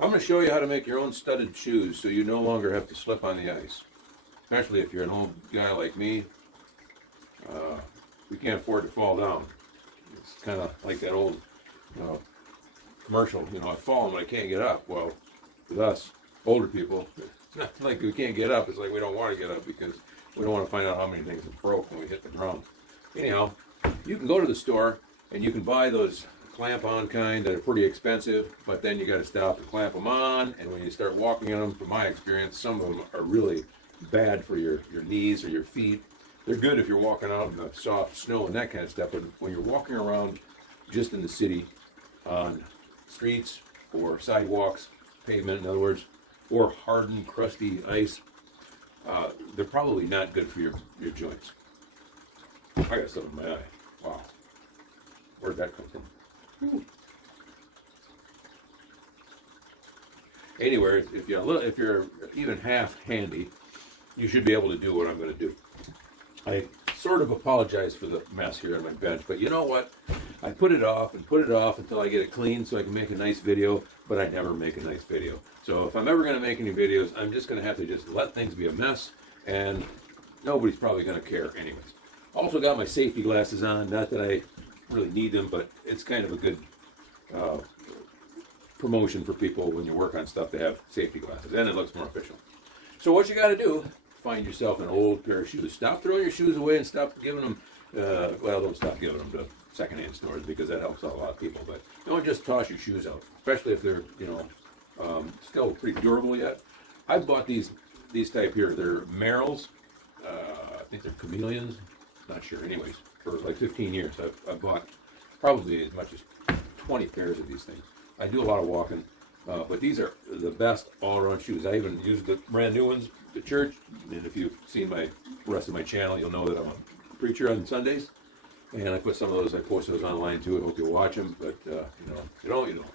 I'm going to show you how to make your own studded shoes so you no longer have to slip on the ice. Especially if you're an old guy like me, we can't afford to fall down. It's kind of like that old commercial, I fall and I can't get up. Well, with us, older people, it's not like we can't get up. It's like we don't want to get up because we don't want to find out how many things have broke when we hit the ground. Anyhow, you can go to the store and you can buy those clamp-on kind that are pretty expensive, but then you got to stop and clamp them on, and when you start walking in them, from my experience, some of them are really bad for your knees or your feet. They're good if you're walking out in the soft snow and that kind of stuff, but when you're walking around just in the city on streets or sidewalks, pavement in other words, or hardened, crusty ice, they're probably not good for your joints. I got something in my eye. Wow. Where'd that come from? Anyway, if you're even half handy, you should be able to do what I'm going to do. I sort of apologize for the mess here on my bench, but you know what? I put it off until I get it clean so I can make a nice video, but I never make a nice video. So if I'm ever going to make any videos, I'm just going to have to just let things be a mess, and nobody's probably going to care anyways. Also got my safety glasses on, not that I really need them, but it's kind of a good promotion for people when you work on stuff to have safety glasses, and it looks more official. So what you got to do, find yourself an old pair of shoes. Stop throwing your shoes away and stop giving them, don't stop giving them to secondhand stores because that helps out a lot of people, but don't just toss your shoes out, especially if they're, still pretty durable yet. I bought these type here. They're Merrills. I think they're Chameleons. Not sure. Anyways, for like 15 years, I've bought probably as much as 20 pairs of these things. I do a lot of walking, but these are the best all-around shoes. I even use the brand new ones at church, and if you've seen the rest of my channel, you'll know that I'm a preacher on Sundays, and I put some of those, I post those online too. I hope you watch them, but you don't.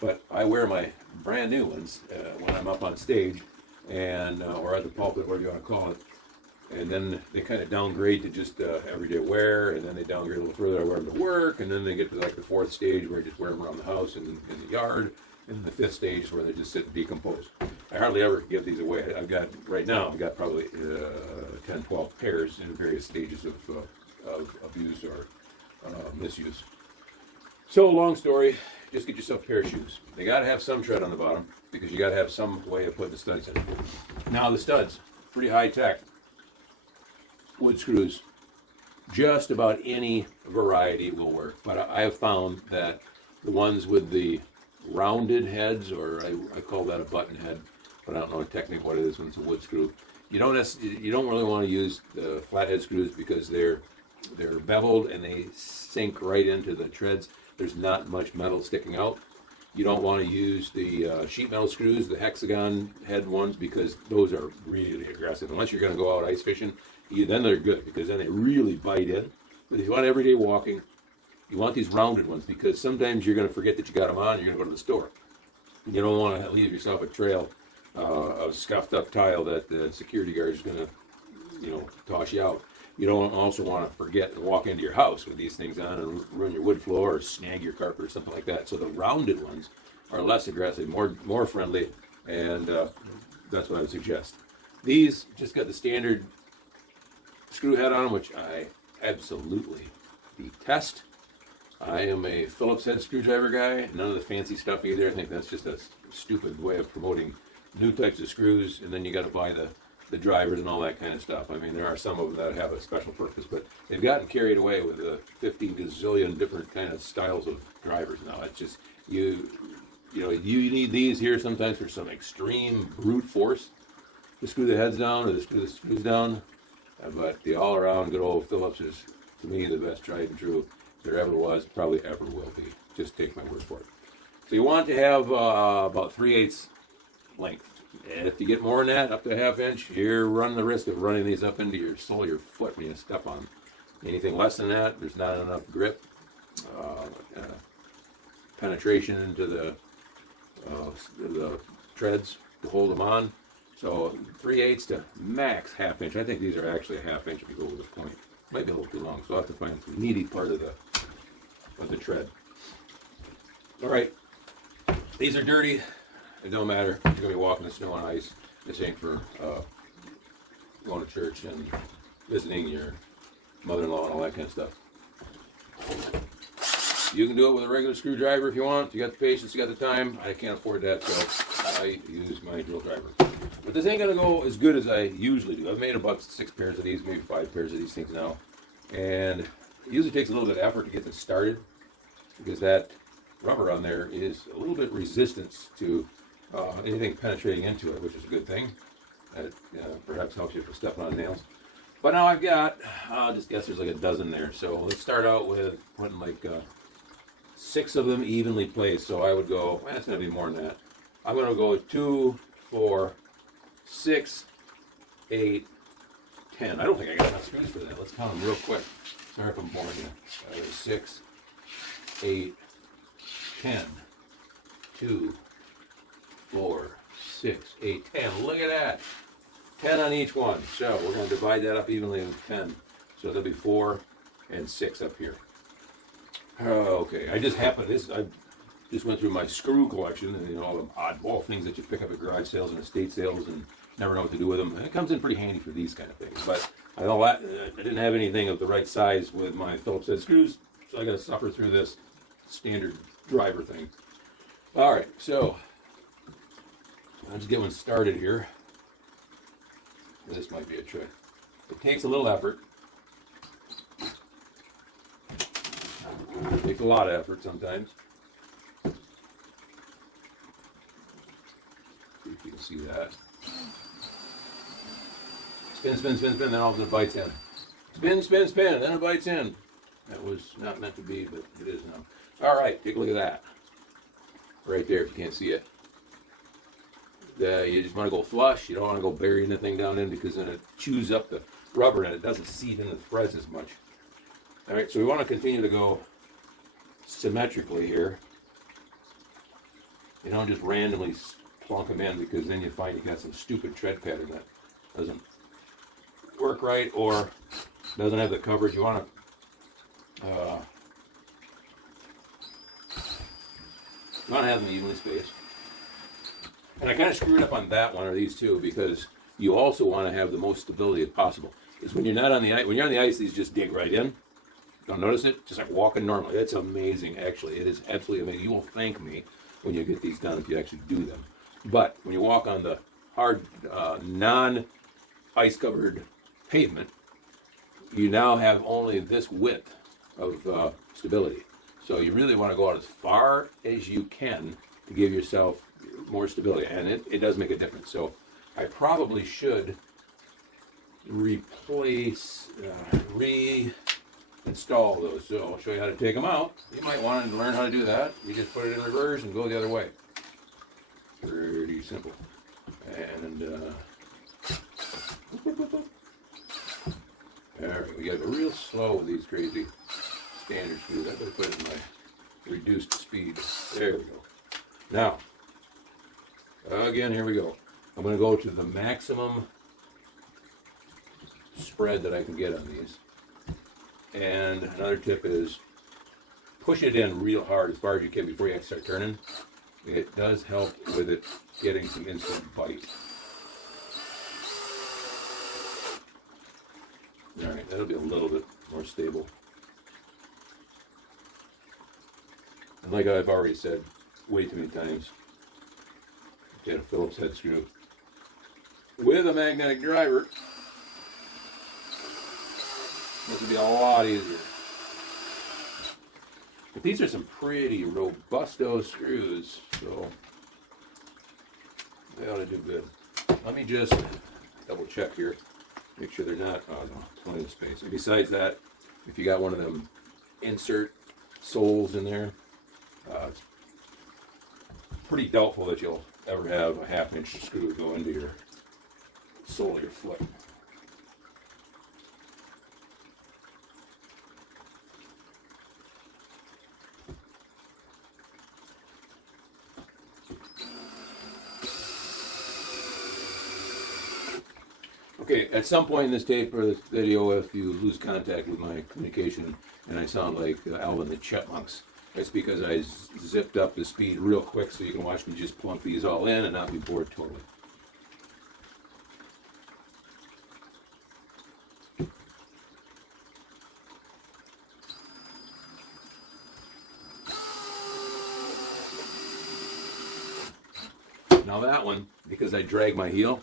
But I wear my brand new ones when I'm up on stage, and or at the pulpit, whatever you want to call it. And then they kind of downgrade to just everyday wear, and then they downgrade a little further. I wear them to work, and then they get to like the fourth stage where I just wear them around the house and in the yard, and then the fifth stage where they just sit and decompose. I hardly ever give these away. I've got probably 10, 12 pairs in various stages of abuse or misuse. So long story, just get yourself a pair of shoes. They got to have some tread on the bottom because you got to have some way of putting the studs in. Now the studs, pretty high tech. Wood screws, just about any variety will work, but I have found that the ones with the rounded heads, or I call that a button head, but I don't know technically what it is when it's a wood screw. You don't really want to use the flathead screws because they're beveled and they sink right into the treads. There's not much metal sticking out. You don't want to use the sheet metal screws, the hexagon head ones, because those are really aggressive. Unless you're going to go out ice fishing, then they're good because then they really bite in. But if you want everyday walking, you want these rounded ones because sometimes you're going to forget that you got them on and you're going to go to the store. You don't want to leave yourself a trail of scuffed up tile that the security guard is going to, toss you out. You don't also want to forget and walk into your house with these things on and ruin your wood floor or snag your carpet or something like that. So the rounded ones are less aggressive, more friendly, and that's what I would suggest. These just got the standard screw head on them, which I absolutely detest. I am a Phillips head screwdriver guy, none of the fancy stuff either. I think that's just a stupid way of promoting new types of screws, and then you got to buy the drivers and all that kind of stuff. I mean, there are some of them that have a special purpose, but they've gotten carried away with 50 gazillion different kind of styles of drivers now. It's just, you need these here sometimes for some extreme brute force to screw the heads down or to screw the screws down. But the all-around good old Phillips is, to me, the best tried and true there ever was, probably ever will be. Just take my word for it. So you want to have about 3/8 length. And if you get more than that, up to a ½ inch, you're running the risk of running these up into your sole of your foot when you step on them. Anything less than that, there's not enough grip, penetration into the treads to hold them on. So 3/8 to max ½ inch. I think these are actually a ½ inch if you go with a point. Might be a little too long, so I'll have to find the meaty part of the tread. All right, these are dirty. It don't matter. You're gonna be walking the snow and ice. This ain't for going to church and visiting your mother-in-law and all that kind of stuff. You can do it with a regular screwdriver if you want. If you got the patience, you got the time. I can't afford that, so I use my drill driver. But this ain't gonna go as good as I usually do. I've made about 6 pairs of these, maybe 5 pairs of these things now. And it usually takes a little bit of effort to get this started because that rubber on there is a little bit resistant to anything penetrating into it, which is a good thing. That perhaps helps you for stepping on nails. But now I've got, I'll just guess there's like a dozen there. So let's start out with putting like 6 of them evenly placed. So I would go, well, it's going to be more than that. I'm going to go 2, 4, 6, 8, 10. I don't think I got enough screws for that. Let's count them real quick. Sorry if I'm boring you. 6, 8, 10. 2, 4, 6, 8, 10. Look at that. 10 on each one. So we're going to divide that up evenly with 10. So there'll be 4 and 6 up here. Okay, I just went through my screw collection, and all the oddball things that you pick up at garage sales and estate sales and never know what to do with them. And it comes in pretty handy for these kind of things. But I didn't have anything of the right size with my Phillips head screws, so I got to suffer through this standard driver thing. All right, so let's get one started here. This might be a trick. It takes a little effort. It takes a lot of effort sometimes. See if you can see that. Spin, spin, spin, spin, then all of a sudden it bites in. Spin, spin, spin, then it bites in. That was not meant to be, but it is now. All right, take a look at that. Right there, if you can't see it. You just want to go flush. You don't want to go burying the thing down in because then it chews up the rubber and it doesn't seed in the threads as much. All right, so we want to continue to go symmetrically here. You don't just randomly plunk them in because then you find you got some stupid tread pattern that doesn't work right or doesn't have the coverage. You want to have them evenly spaced. And I kind of screwed up on that one or these two because you also want to have the most stability as possible. Because when you're not on the ice, when you're on the ice, these just dig right in. Don't notice it? Just like walking normally. It's amazing, actually. It is absolutely amazing. You will thank me when you get these done if you actually do them. But when you walk on the hard, non-ice covered pavement, you now have only this width of stability. So you really want to go out as far as you can to give yourself more stability, and it does make a difference. So I probably should replace, reinstall those. So I'll show you how to take them out. You might want to learn how to do that. You just put it in reverse and go the other way. Pretty simple. And all right, we got to go real slow with these crazy standard screws. I better put it in my reduced speed. There we go. Now, again, here we go. I'm going to go to the maximum spread that I can get on these. And another tip is push it in real hard as far as you can before you start turning. It does help with it getting some instant bite. All right, that'll be a little bit more stable. And like I've already said way too many times, get a Phillips head screw with a magnetic driver. This would be a lot easier. But these are some pretty robusto screws, so they ought to do good. Let me just double check here, make sure they're not, oh no, plenty of space. And besides that, if you got one of them insert soles in there, it's pretty doubtful that you'll ever have a 1/2 inch screw go into your sole of your foot. Okay, at some point in this tape or this video, if you lose contact with my communication and I sound like Alvin the Chipmunks, That's because I zipped up the speed real quick so you can watch me just plunk these all in and not be bored totally. Now that one, because I drag my heel,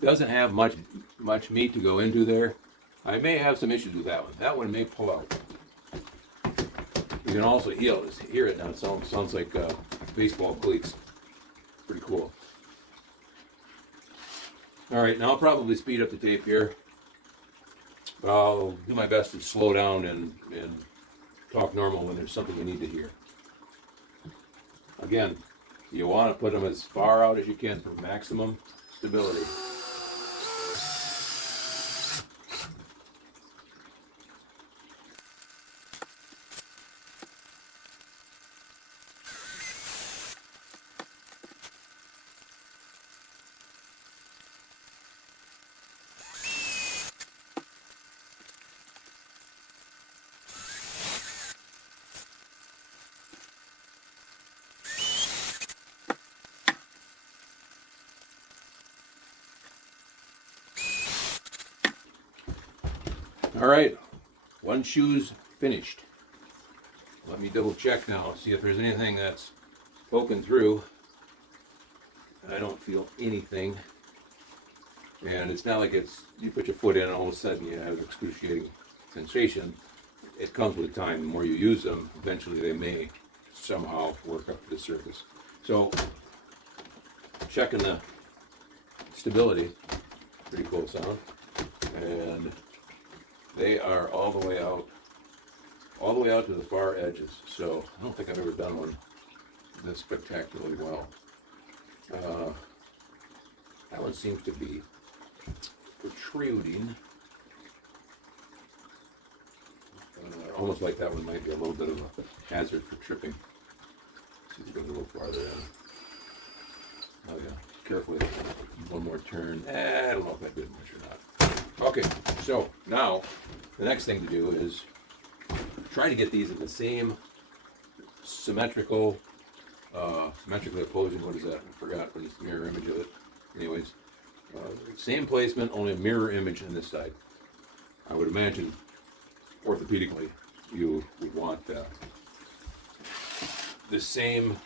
doesn't have much meat to go into there. I may have some issues with that one. That one may pull out. You can also hear it now. It sounds like baseball cleats. Pretty cool. All right, now I'll probably speed up the tape here. But I'll do my best to slow down and talk normal when there's something you need to hear. Again, you want to put them as far out as you can for maximum stability. All right, one shoe's finished. Let me double check now, see if there's anything that's poking through. I don't feel anything. And it's not like you put your foot in and all of a sudden you have an excruciating sensation. It comes with time. The more you use them, eventually they may somehow work up to the surface. So, checking the stability, pretty cool sound. And they are all the way out to the far edges. So I don't think I've ever done one this spectacularly well. That one seems to be protruding. Almost like that one might be a little bit of a hazard for tripping. See if it goes a little farther in. Oh yeah, carefully. One more turn. I don't know if that did much or not. Okay, so now the next thing to do is try to get these in the same symmetrically opposing, what is that? I forgot, but it's the mirror image of it. Anyways, same placement, only a mirror image on this side. I would imagine orthopedically you would want the same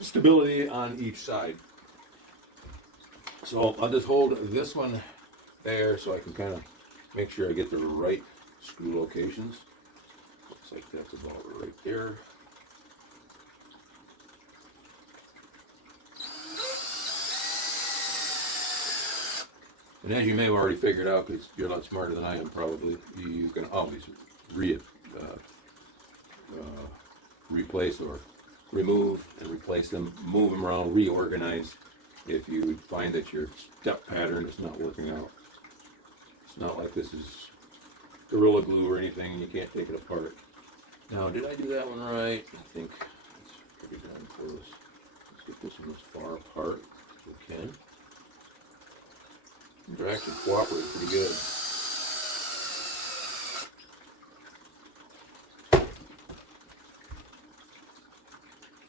stability on each side. So I'll just hold this one there so I can kind of make sure I get the right screw locations. Looks like that's about right there. And as you may have already figured out, because you're a lot smarter than I am probably, you can always replace or remove and replace them, move them around, reorganize if you find that your step pattern is not working out. It's not like this is Gorilla Glue or anything and you can't take it apart. Now, did I do that one right? I think it's pretty darn close. Let's get this one as far apart as we can. They're actually cooperating pretty good.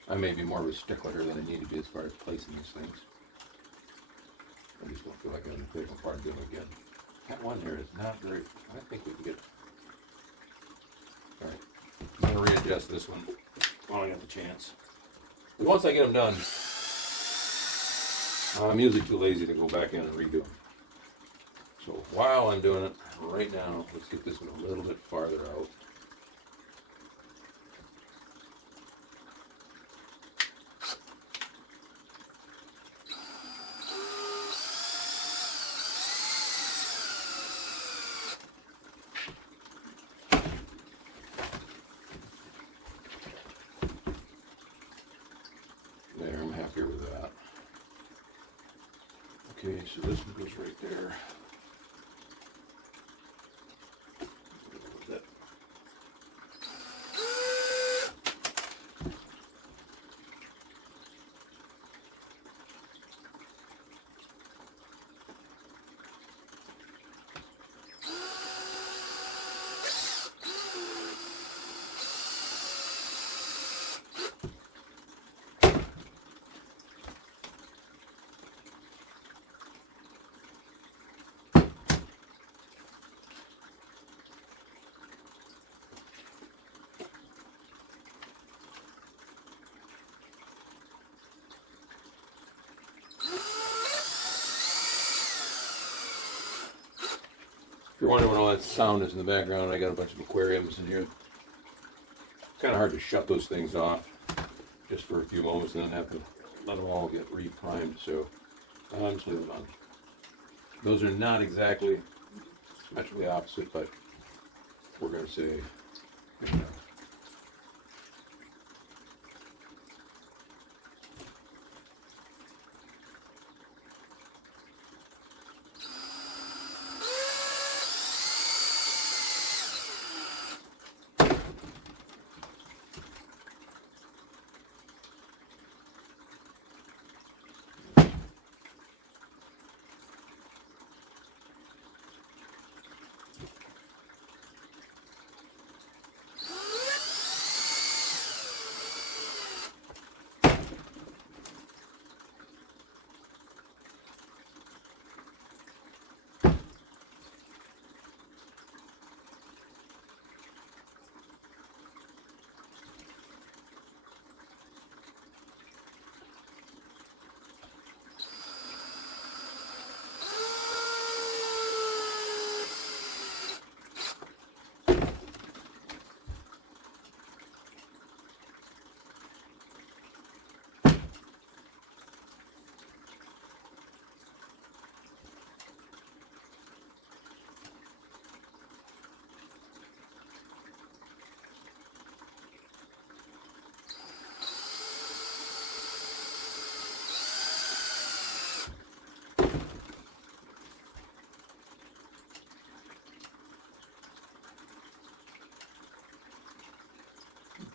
I may be more of a stickler here than I need to be as far as placing these things. I just don't feel like I'm going to take them apart and do them again. That one there is not very, I think we can get, alright, I'm going to readjust this one while I got the chance. But once I get them done, I'm usually too lazy to go back in and redo them. So while I'm doing it right now, let's get this one a little bit farther out. There, I'm happier with that. Okay, so this one goes right there. If you're wondering what all that sound is in the background, I got a bunch of aquariums in here. It's kind of hard to shut those things off just for a few moments and then have to let them all get re-primed. So I'm just leaving them on. Those are not exactly much of the opposite, but we're going to say good enough.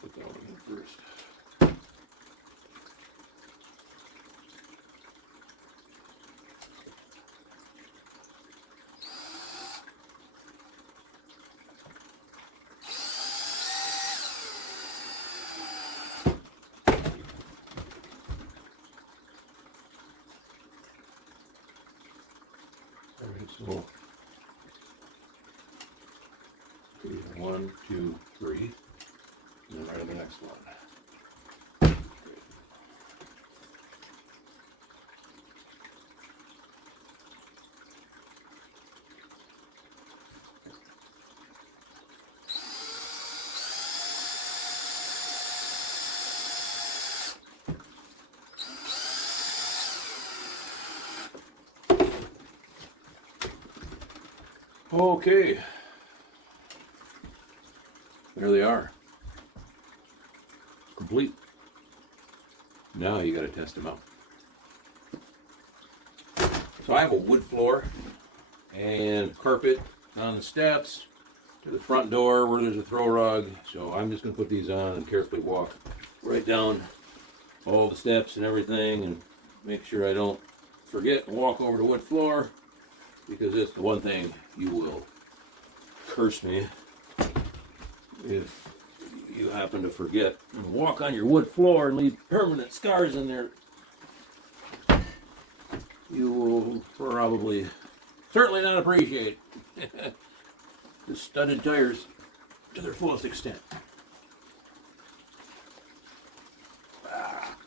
Put that one in first. All right, so 1, 2, 3, and then right on the next one. Okay, there they are, complete. Now you got to test them out. So I have a wood floor and carpet on the steps to the front door where there's a throw rug. So I'm just going to put these on and carefully walk right down all the steps and everything and make sure I don't forget and walk over the wood floor, because it's the one thing you will curse me if you happen to forget and walk on your wood floor and leave permanent scars in there. You will probably certainly not appreciate the studded tires to their fullest extent.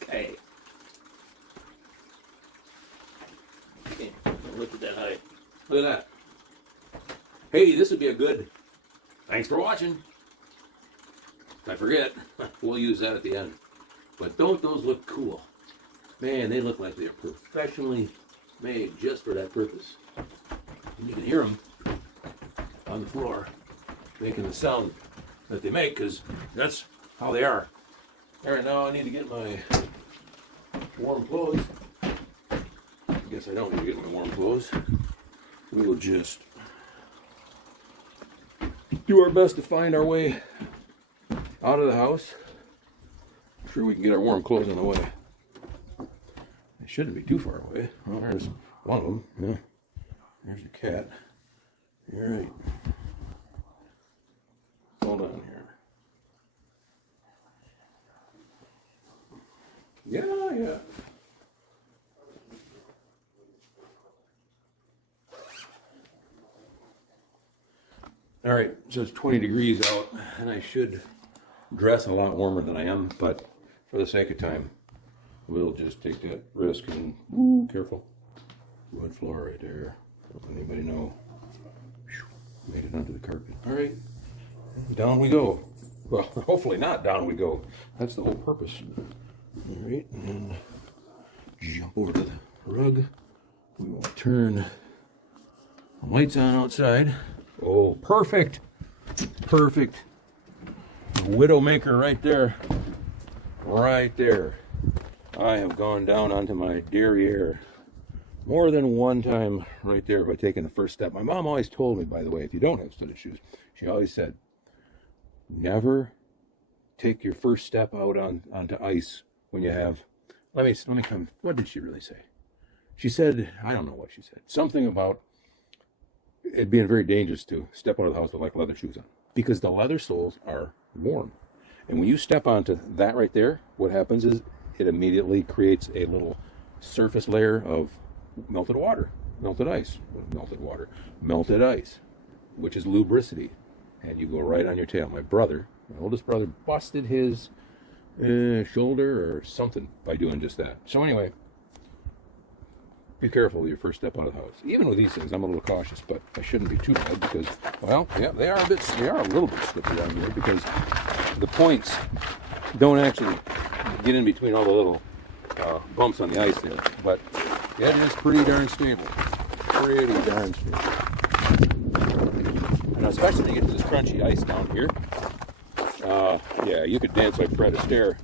Okay. Don't lift it that high. Look at that. Hey, this would be a good thanks for watching. If I forget, we'll use that at the end. But don't those look cool? Man, they look like they're professionally made just for that purpose. And you can hear them on the floor making the sound that they make, because that's how they are. All right, now I need to get my warm clothes. I guess I don't need to get my warm clothes. We will just do our best to find our way out of the house. I'm sure we can get our warm clothes on the way. They shouldn't be too far away. Well, there's one of them. Yeah. There's the cat. All right. Hold on here. Yeah. All right, so it's 20 degrees out, and I should dress a lot warmer than I am, but for the sake of time, we'll just take that risk and, careful, wood floor right there, don't let anybody know. Made it onto the carpet. All right, down we go. Well, hopefully not down we go. That's the whole purpose. All right, and then jump over to the rug. We will turn the lights on outside. Oh, perfect. Perfect. Widowmaker right there. Right there. I have gone down onto my derriere more than one time right there by taking the first step. My mom always told me, by the way, if you don't have studded shoes, she always said, never take your first step out onto ice when you have, let me come, what did she really say? She said, I don't know what she said, something about it being very dangerous to step out of the house with like leather shoes on, because the leather soles are warm. And when you step onto that right there, what happens is it immediately creates a little surface layer of melted water, melted ice, melted ice, which is lubricity. And you go right on your tail. My brother, my oldest brother, busted his shoulder or something by doing just that. So anyway, be careful with your first step out of the house. Even with these things, I'm a little cautious, but I shouldn't be too bad because, well, yeah, they are a little bit slippery down here because the points don't actually get in between all the little bumps on the ice there. But it is pretty darn stable. Pretty darn stable. And especially when you get to this crunchy ice down here, yeah, you could dance like Fred Astaire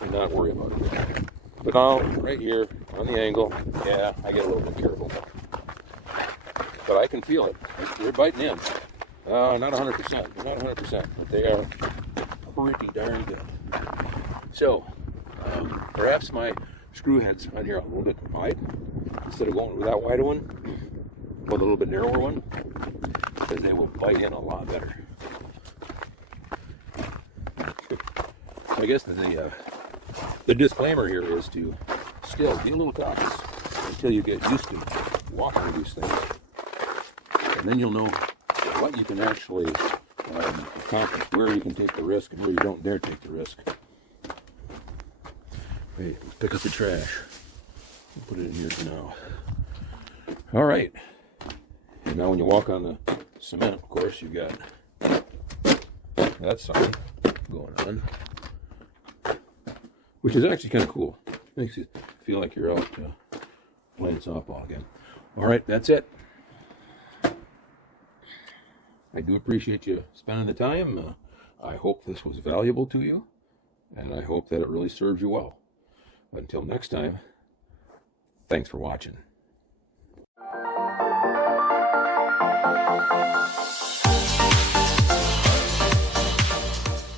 and not worry about it. But now, right here, on the angle, yeah, I get a little bit careful. But I can feel it. They're biting in. Not 100%. They're not 100%, but they are pretty darn good. So, perhaps my screw heads on here are a little bit wide. Instead of going with that wider one, with a little bit narrower one, because they will bite in a lot better. I guess the disclaimer here is to still be a little cautious until you get used to walking with these things. And then you'll know what you can actually accomplish, where you can take the risk and where you don't dare take the risk. Wait, let's pick up the trash. We'll put it in here for now. All right. And now when you walk on the cement, of course, you've got that sign going on, which is actually kind of cool. Makes you feel like you're out playing softball again. All right, that's it. I do appreciate you spending the time. I hope this was valuable to you, and I hope that it really serves you well. Until next time, thanks for watching.